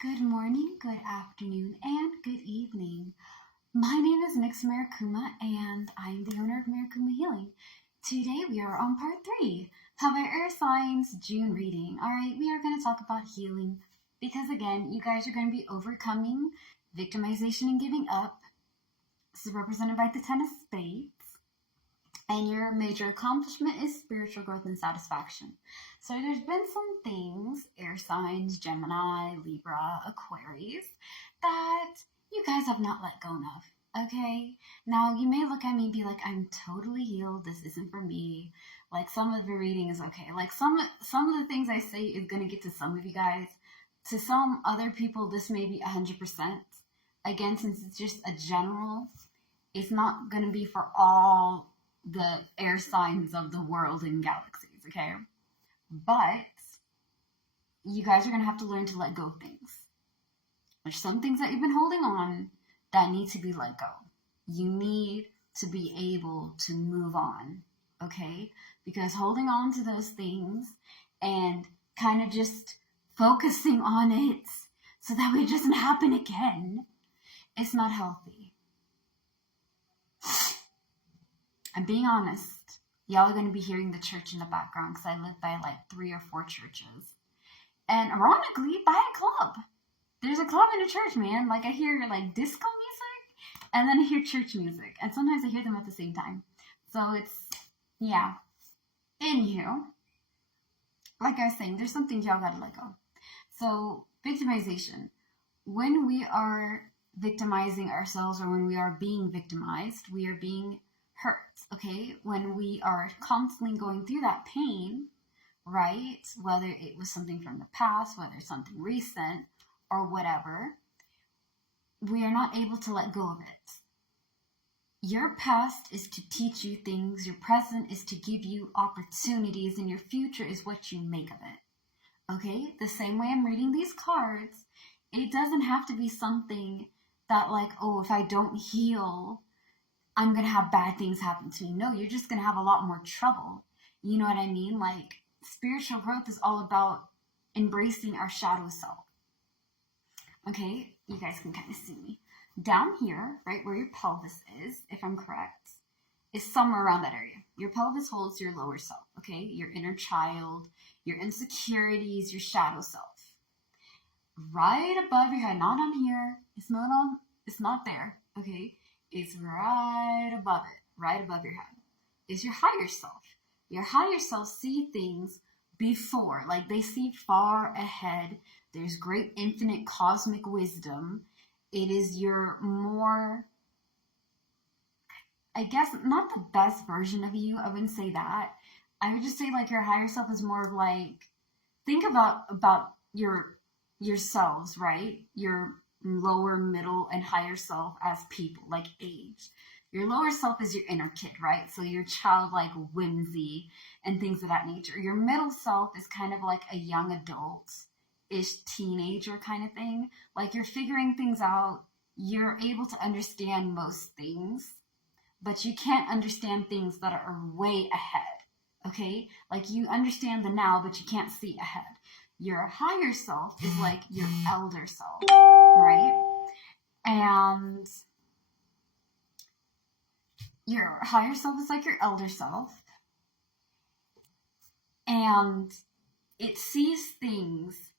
Good morning, good afternoon, and good evening. My name is Marikuma, and I'm the owner of Marikuma Healing. Today we are on part 3 of our Air Signs June reading. Alright, we are going to talk about healing because, again, you guys are going to be overcoming victimization and giving up. This is represented by the Ten of Spades. And your major accomplishment is spiritual growth and satisfaction. So there's been some things, air signs, Gemini, Libra, Aquarius, that you guys have not let go of, okay? Now, you may look at me and be like, I'm totally healed. This isn't for me. Like, some of your reading is okay. Like, some of the things I say is going to get to some of you guys. To some other people, this may be 100%. Again, since it's just a general, it's not going to be for all the air signs of the world and galaxies, okay? But you guys are going to have to learn to let go of things. There's some things that you've been holding on that need to be let go. You need to be able to move on, okay? Because holding on to those things and kind of just focusing on it so that way it doesn't happen again, it's not healthy. I'm being honest. Y'all are going to be hearing the church in the background because I live by like 3 or 4 churches. And ironically, by a club. There's a club in a church, man. Like, I hear like disco music and then I hear church music. And sometimes I hear them at the same time. So it's, yeah. Anywho, like I was saying, there's some things y'all got to let go. So, victimization. When we are victimizing ourselves or when we are being victimized, we are being hurt, okay? When we are constantly going through that pain, right? Whether it was something from the past, whether it's something recent, or whatever, we are not able to let go of it. Your past is to teach you things, your present is to give you opportunities, and your future is what you make of it, okay? The same way I'm reading these cards, it doesn't have to be something that like, oh, if I don't heal, I'm going to have bad things happen to me. No, you're just going to have a lot more trouble. You know what I mean? Like, spiritual growth is all about embracing our shadow self. Okay, you guys can kind of see me. Down here, right where your pelvis is, if I'm correct, is somewhere around that area. Your pelvis holds your lower self, okay? Your inner child, your insecurities, your shadow self. Right above your head, not on here. It's not there, okay? It's right above your head, is your higher self. Your higher self see things before, like they see far ahead. There's great infinite cosmic wisdom. It is your more, I guess, not the best version of you. I wouldn't say that. I would just say like your higher self is more of like, think about yourselves, right? Your lower, middle, and higher self as people, like age. Your lower self is your inner kid, right? So your childlike whimsy and things of that nature. Your middle self is kind of like a young adult-ish teenager kind of thing. Like you're figuring things out. You're able to understand most things, but you can't understand things that are way ahead, okay? Like you understand the now, but you can't see ahead. Your higher self is like your elder self, right? And your higher self is like your elder self. And it sees things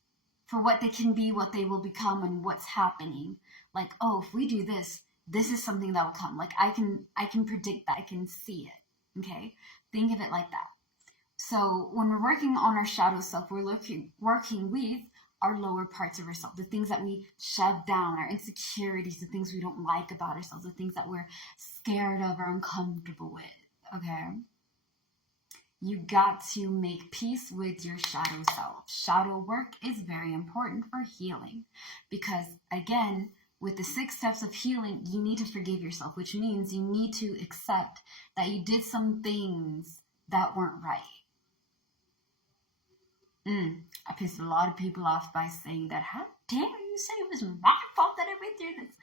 for what they can be, what they will become, and what's happening. Like, oh, if we do this, this is something that will come. Like I can predict that, I can see it. Okay? Think of it like that. So when we're working on our shadow self, we're working with our lower parts of ourselves, the things that we shove down, our insecurities, the things we don't like about ourselves, the things that we're scared of or uncomfortable with, okay? You got to make peace with your shadow self. Shadow work is very important for healing because, again, with the 6 steps of healing, you need to forgive yourself, which means you need to accept that you did some things that weren't right. I pissed a lot of people off by saying that. How dare you say it was my fault that I went through this?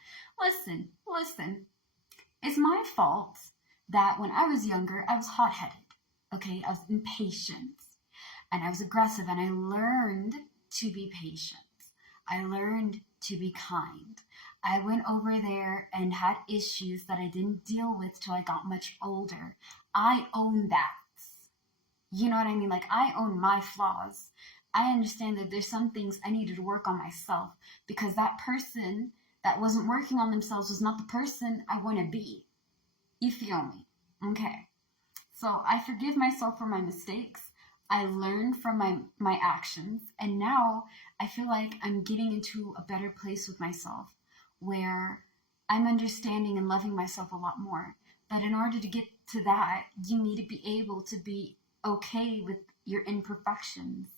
Listen. It's my fault that when I was younger, I was hot-headed. Okay, I was impatient and I was aggressive and I learned to be patient. I learned to be kind. I went over there and had issues that I didn't deal with till I got much older. I own that. You know what I mean? Like, I own my flaws. I understand that there's some things I needed to work on myself because that person that wasn't working on themselves was not the person I want to be. You feel me? Okay. So I forgive myself for my mistakes. I learn from my actions. And now I feel like I'm getting into a better place with myself where I'm understanding and loving myself a lot more. But in order to get to that, you need to be able to be okay with your imperfections,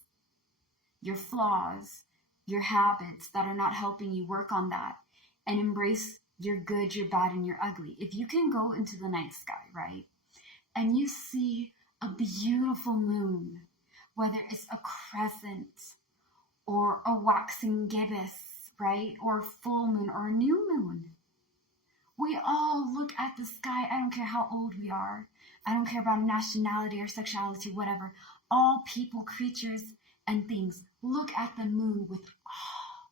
your flaws, your habits that are not helping you work on that, and embrace your good, your bad, and your ugly. If you can go into the night sky, right, and you see a beautiful moon, whether it's a crescent or a waxing gibbous, right, or a full moon or a new moon, we all look at the sky. I don't care how old we are. I don't care about nationality or sexuality, whatever. All people, creatures, and things look at the moon with awe.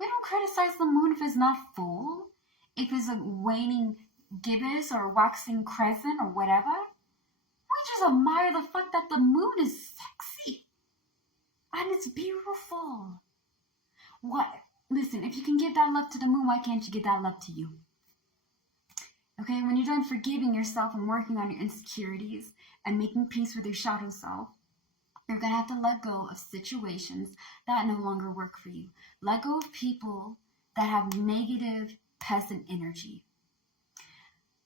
We don't criticize the moon if it's not full, if it's a waning gibbous or waxing crescent or whatever. We just admire the fact that the moon is sexy and it's beautiful. What? Listen, if you can give that love to the moon, why can't you give that love to you? Okay, when you're done forgiving yourself and working on your insecurities and making peace with your shadow self, you're going to have to let go of situations that no longer work for you. Let go of people that have negative peasant energy.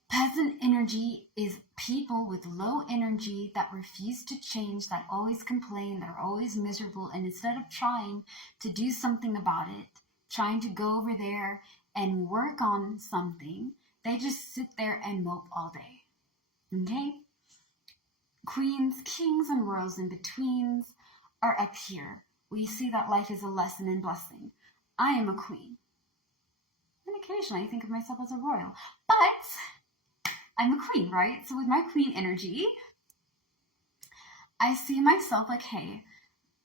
Peasant energy is people with low energy that refuse to change, that always complain, that are always miserable, and instead of trying to do something about it, trying to go over there and work on something, they just sit there and mope all day. Okay? Queens, kings, and royals in betweens are up here. We see that life is a lesson in blessing. I am a queen. And occasionally I think of myself as a royal. But I'm a queen, right? So with my queen energy, I see myself like, hey,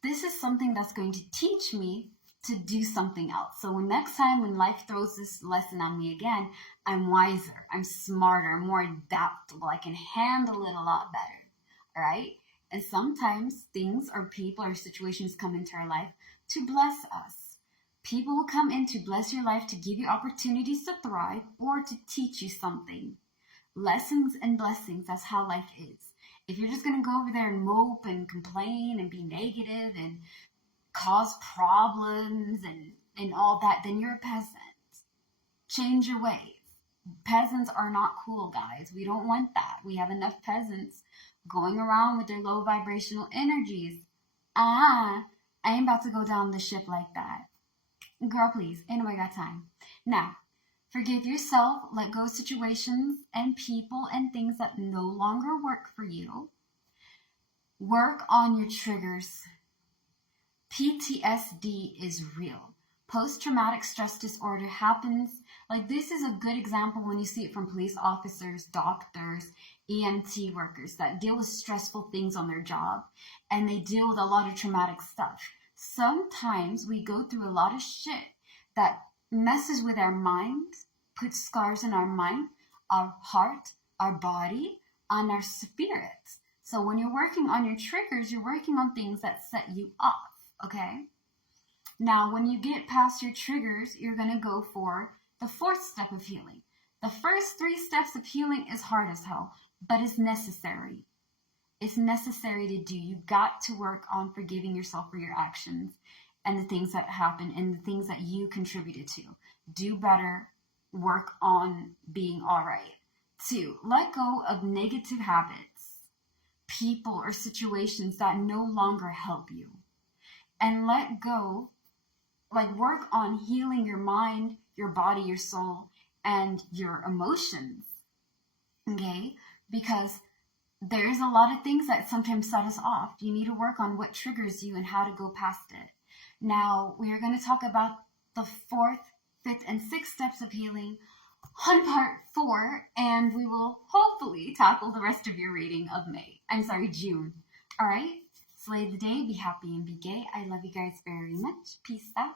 this is something that's going to teach me to do something else. So when next time when life throws this lesson on me again, I'm wiser, I'm smarter, I'm more adaptable. I can handle it a lot better, all right? And sometimes things or people or situations come into our life to bless us. People will come in to bless your life, to give you opportunities to thrive or to teach you something. Lessons and blessings, that's how life is. If you're just going to go over there and mope and complain and be negative and cause problems and all that, then you're a peasant. Change your ways. Peasants are not cool, guys. We don't want that. We have enough peasants going around with their low vibrational energies. I ain't about to go down the ship like that. Girl, please. Ain't nobody got time. Now, forgive yourself. Let go of situations and people and things that no longer work for you. Work on your triggers. PTSD is real. Post-traumatic stress disorder happens. Like, this is a good example when you see it from police officers, doctors, EMT workers that deal with stressful things on their job, and they deal with a lot of traumatic stuff. Sometimes we go through a lot of shit that messes with our mind, puts scars in our mind, our heart, our body, and our spirit. So when you're working on your triggers, you're working on things that set you off, okay? Now, when you get past your triggers, you're going to go for the fourth step of healing. The first 3 steps of healing is hard as hell, but it's necessary. It's necessary to do. You got to work on forgiving yourself for your actions and the things that happen and the things that you contributed to. Do better. Work on being all right. 2, let go of negative habits, people or situations that no longer help you. And let go, work on healing your mind, your body, your soul, and your emotions. Okay? Because there's a lot of things that sometimes set us off. You need to work on what triggers you and how to go past it. Now, we are going to talk about the 4th, 5th, and 6th steps of healing on part 4, and we will hopefully tackle the rest of your reading of June. All right? Slay the day, be happy, and be gay. I love you guys very much. Peace out.